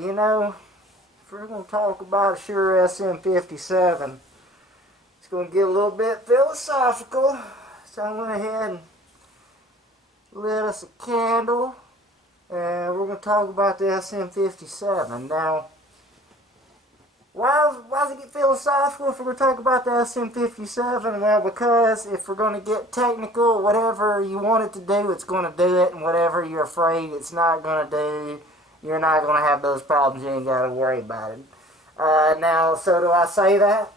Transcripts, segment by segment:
You know, if we're going to talk about a Shure SM57, it's going to get a little bit philosophical. So I went ahead and lit us a candle, and we're going to talk about the SM57. Now, why does it get philosophical if we're going to talk about the SM57? Well, because if we're going to get technical, whatever you want it to do, it's going to do it, and whatever you're afraid it's not going to do, you're not going to have those problems. You ain't got to worry about it. Now, so do I say that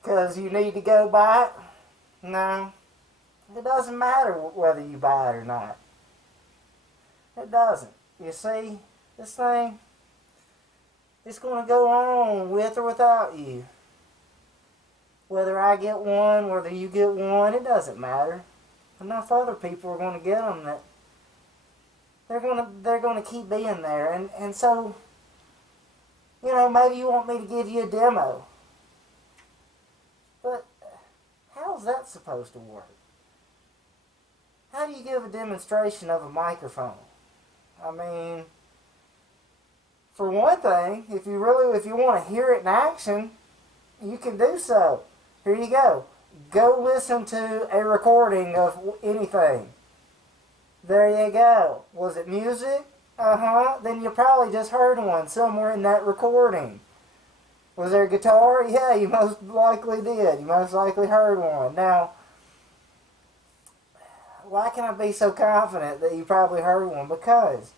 because you need to go buy it? No. It doesn't matter whether you buy it or not. It doesn't. You see, this thing, it's going to go on with or without you. Whether I get one, whether you get one, it doesn't matter. Enough other people are going to get them that they're going to keep being there. And so, you know, maybe you want me to give you a demo. But how's that supposed to work? How do you give a demonstration of a microphone? I mean, for one thing, if you want to hear it in action, you can do so. Here you go. Go listen to a recording of anything. There you go. Was it music? Then you probably just heard one somewhere in that recording. Was there a guitar? Yeah, you most likely did. You most likely heard one. Now, why can I be so confident that you probably heard one? Because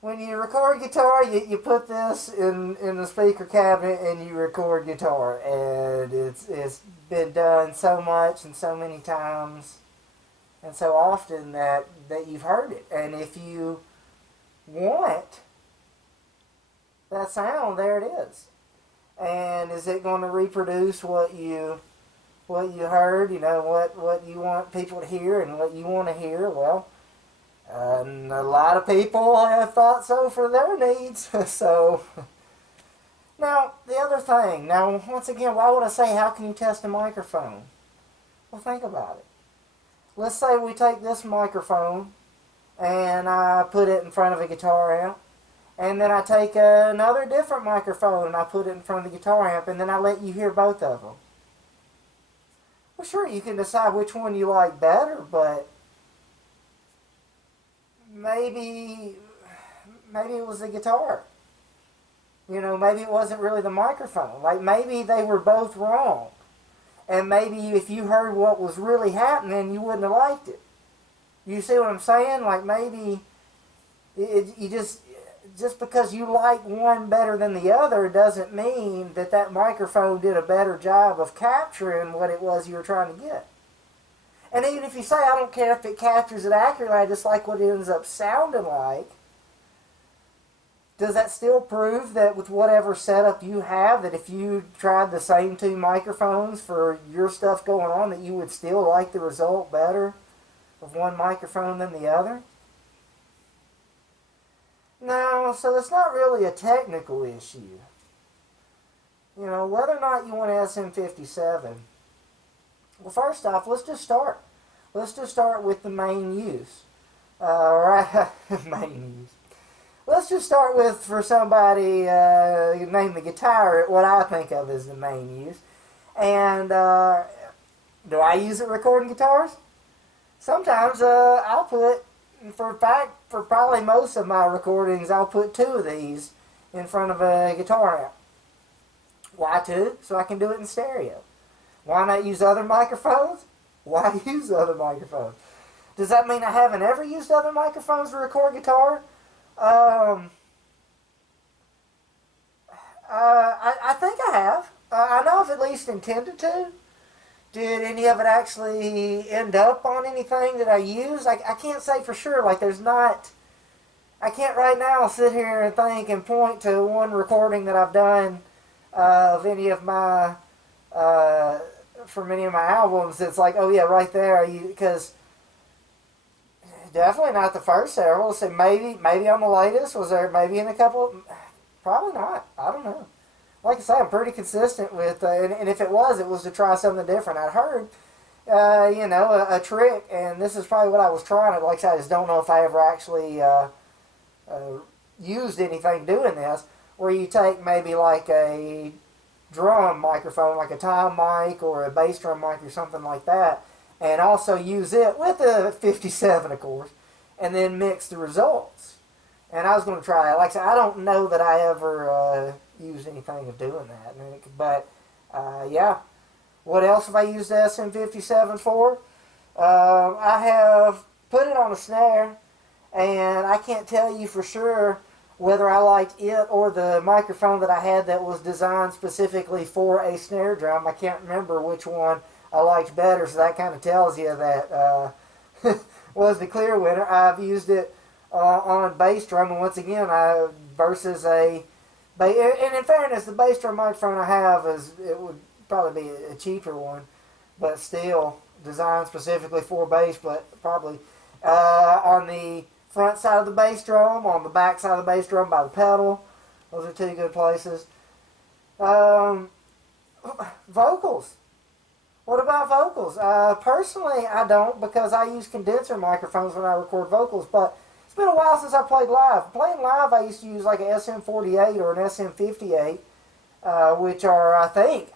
when you record guitar, you put this in the speaker cabinet and you record guitar. And it's been done so much and so many times and so often that you've heard it. And if you want that sound, there it is. And is it going to reproduce what you heard, you know, what you want people to hear and what you want to hear? Well, a lot of people have thought so for their needs. So, now, the other thing. Now, once again, why would I say, how can you test a microphone? Well, think about it. Let's say we take this microphone and I put it in front of a guitar amp. And then I take another different microphone and I put it in front of the guitar amp, and then I let you hear both of them. Well, sure, you can decide which one you like better, but maybe it was the guitar. You know, maybe it wasn't really the microphone. Like, maybe they were both wrong. And maybe if you heard what was really happening, you wouldn't have liked it. You see what I'm saying? Like, maybe you just because you like one better than the other doesn't mean that microphone did a better job of capturing what it was you were trying to get. And even if you say, I don't care if it captures it accurately, I just like what it ends up sounding like, does that still prove that with whatever setup you have, that if you tried the same two microphones for your stuff going on, that you would still like the result better of one microphone than the other? No, so it's not really a technical issue. You know, whether or not you want an SM57. Well, first off, let's just start. Let's just start with the main use. Right? Main use. Let's just start with, for somebody named the Guitirate, what I think of as the main use. And do I use it recording guitars? Sometimes I'll put, for probably most of my recordings, I'll put two of these in front of a guitar amp. Why two? So I can do it in stereo. Why not use other microphones? Why use other microphones? Does that mean I haven't ever used other microphones to record guitar? I think I have. I know I've at least intended to. Did any of it actually end up on anything that I use? I can't say for sure. Like, there's not... I can't right now sit here and think and point to one recording that I've done of any of my... from any of my albums. It's like, oh yeah, right there. Because... definitely not the first several. So maybe on the latest. Was there maybe in a couple? Probably not. I don't know. Like I say, I'm pretty consistent with, and if it was to try something different. I'd heard, you know, a trick, and this is probably what I was trying. Like I said, I just don't know if I ever actually used anything doing this, where you take maybe like a drum microphone, like a tom mic or a bass drum mic or something like that, and also use it with a 57, of course, and then mix the results. And I was going to try that. Like I said, I don't know that I ever used anything of doing that. But, yeah. What else have I used the SM57 for? I have put it on a snare, and I can't tell you for sure whether I liked it or the microphone that I had that was designed specifically for a snare drum. I can't remember which one I liked better, so that kind of tells you that was the clear winner. I've used it on bass drum, and once again, versus a... And in fairness, the bass drum microphone I have it would probably be a cheaper one, but still designed specifically for bass, but probably on the front side of the bass drum, on the back side of the bass drum by the pedal. Those are two good places. Vocals. What about vocals? Personally, I don't, because I use condenser microphones when I record vocals, but it's been a while since I played live. Playing live, I used to use like an SM48 or an SM58, which are, I think,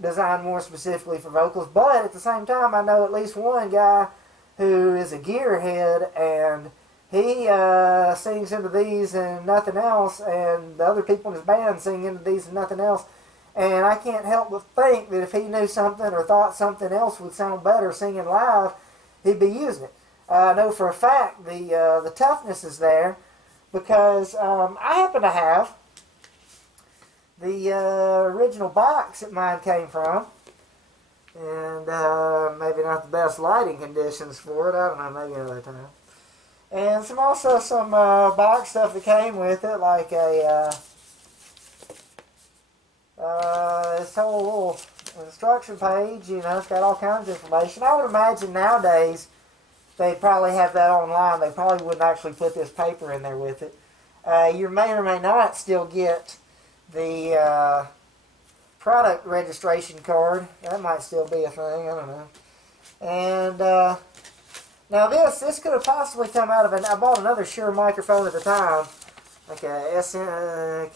designed more specifically for vocals. But at the same time, I know at least one guy who is a gearhead, and he sings into these and nothing else, and the other people in his band sing into these and nothing else. And I can't help but think that if he knew something or thought something else would sound better singing live, he'd be using it. I know for a fact the toughness is there, because I happen to have the original box that mine came from, and maybe not the best lighting conditions for it. I don't know, maybe another time. And some box stuff that came with it, like this whole little instruction page. You know, it's got all kinds of information. I would imagine nowadays they'd probably have that online. They probably wouldn't actually put this paper in there with it. You may or may not still get the product registration card. That might still be a thing. I don't know. And now this could have possibly come out of I bought another Shure microphone at the time, like a SM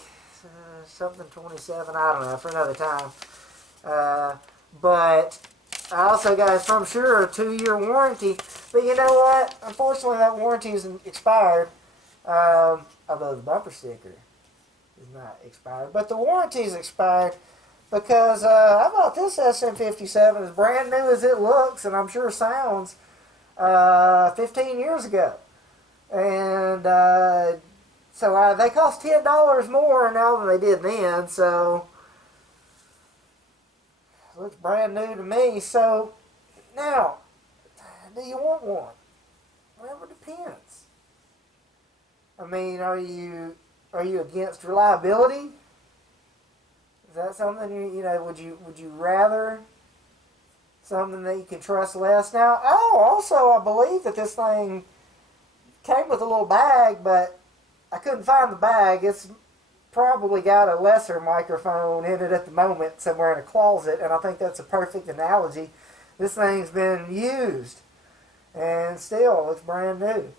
something 27. I don't know, for another time. But I also got it from Shure, a 2-year warranty. But you know what? Unfortunately, that warranty isn't expired. Although the bumper sticker is not expired. But the warranty is expired because I bought this SM57 as brand new as it looks, and I'm sure sounds, 15 years ago. And so they cost $10 more now than they did then. So it looks brand new to me. So now, do you want one? Well, it depends. I mean, are you against reliability? Is that something you know? Would you rather something that you can trust less? Now, also I believe that this thing came with a little bag, but I couldn't find the bag. It's probably got a lesser microphone in it at the moment, somewhere in a closet, and I think that's a perfect analogy. This thing's been used, and still looks brand new.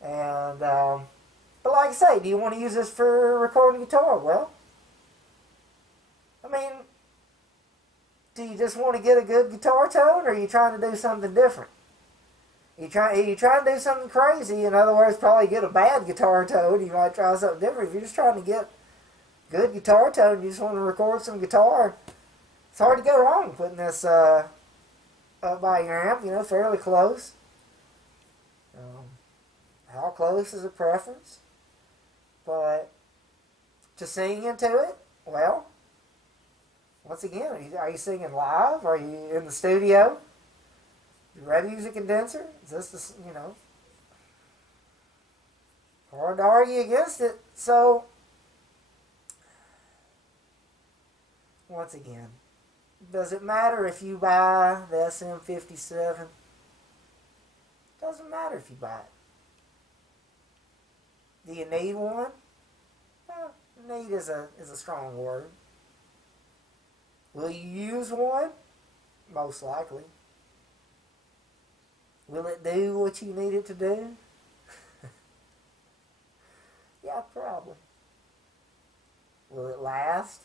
And but like I say, do you want to use this for recording guitar? Well, I mean, do you just want to get a good guitar tone, or are you trying to do something different? You trying to do something crazy, in other words, probably get a bad guitar tone, you might try something different. If you're just trying to get good guitar tone, you just want to record some guitar, it's hard to go wrong putting this up by your amp, you know, fairly close. How close is a preference? But to sing into it, well, once again, are you singing live? Are you in the studio? You ready to use a condenser? Is this the, you know, hard to argue against it. So, once again, does it matter if you buy the SM57? Doesn't matter if you buy it. Do you need one? Well, need is a strong word. Will you use one? Most likely. Will it do what you need it to do? Will it last?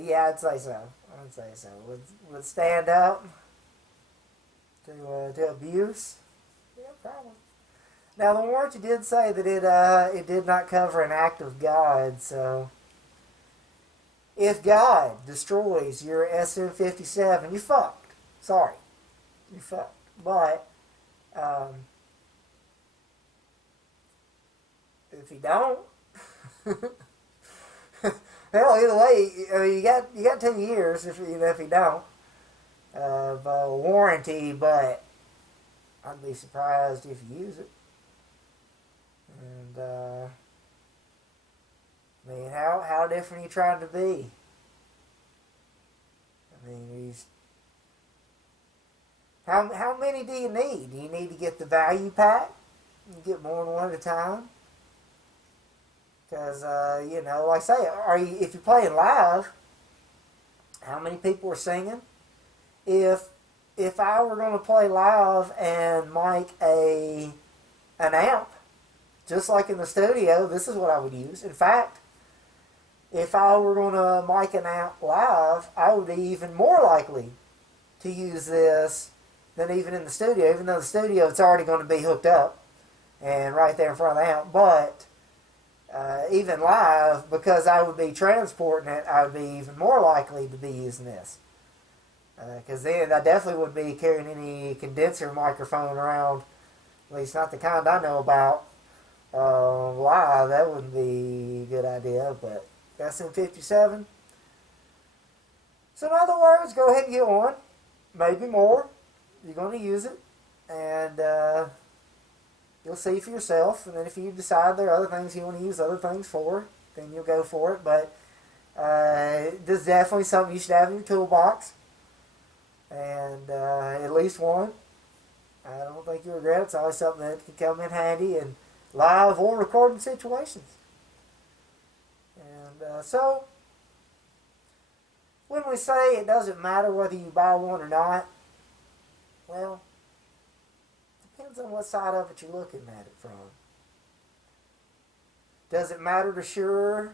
Yeah, I'd say so. Would it stand up to abuse? Yeah, probably. Now the warranty did say that it did not cover an act of God, so if God destroys your SM57, you fucked. Sorry, you fucked. But if you don't, hell, either way, I mean, you got 2 years if you don't of warranty, but I'd be surprised if you use it. And I mean, how different are you trying to be? I mean, how many do you need? Do you need to get the value pack? You get more than one at a time. Because you know, like I say, if you're playing live, how many people are singing? If I were going to play live and mic an amp, just like in the studio, this is what I would use. In fact, if I were going to mic an amp live, I would be even more likely to use this than even in the studio. Even though in the studio it's already going to be hooked up and right there in front of the amp. But even live, because I would be transporting it, I would be even more likely to be using this. Because then I definitely wouldn't be carrying any condenser microphone around, at least not the kind I know about. Live, that wouldn't be a good idea, but SM57. So in other words, go ahead and get one, maybe more. You're going to use it, and you'll see for yourself. And then if you decide there are other things you want to use other things for, then you'll go for it. But this is definitely something you should have in your toolbox, and at least one. I don't think you'll regret it. It's always something that can come in handy in live or recording situations. And so, when we say it doesn't matter whether you buy one or not, well, depends on what side of it you're looking at it from. Does it matter to Shure?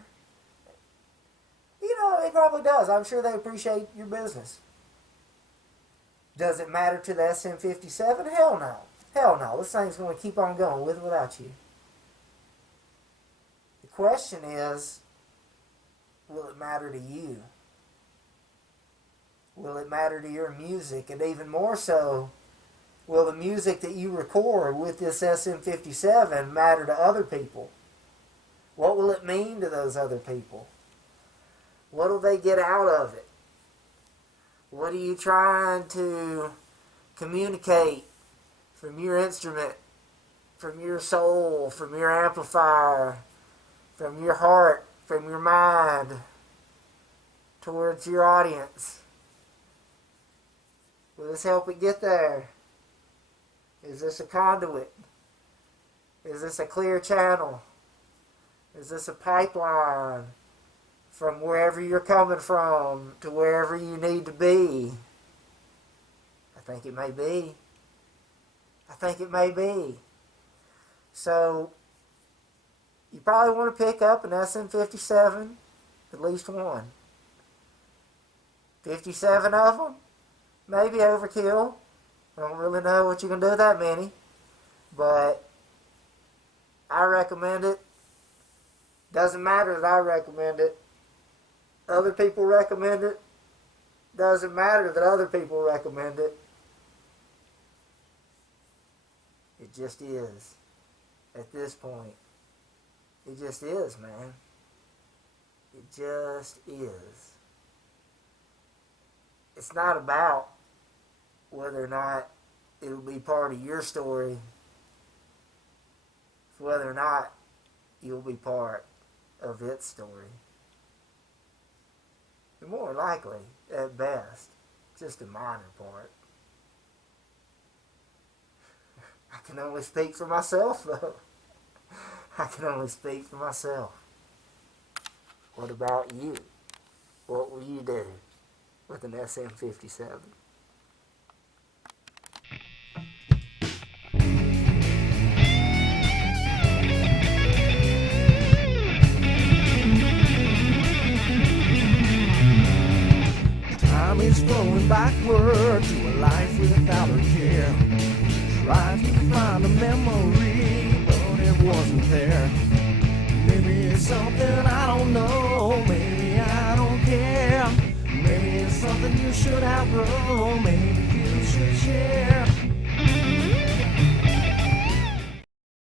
You know, it probably does. I'm sure they appreciate your business. Does it matter to the SM57? Hell no. Hell no. This thing's going to keep on going with or without you. The question is, will it matter to you? Will it matter to your music? And even more so, will the music that you record with this SM57 matter to other people? What will it mean to those other people? What will they get out of it? What are you trying to communicate from your instrument, from your soul, from your amplifier, from your heart, from your mind, towards your audience? Will this help it get there? Is this a conduit? Is this a clear channel? Is this a pipeline from wherever you're coming from to wherever you need to be? I think it may be. I think it may be. So, you probably want to pick up an SM57, at least one. 57 of them? Maybe overkill. I don't really know what you can do with that many. But I recommend it. Doesn't matter that I recommend it. Other people recommend it. Doesn't matter that other people recommend it. It just is. At this point. It just is, man. It just is. It's not about whether or not it'll be part of your story. It's whether or not you'll be part of its story. And more likely, at best, just a minor part. I can only speak for myself, though. I can only speak for myself. What about you? What will you do with an SM57? flowing backward to a life without a care. Tried to find a memory, but it wasn't there. Maybe it's something I don't know, maybe I don't care. Maybe it's something you should outgrow, maybe you should share.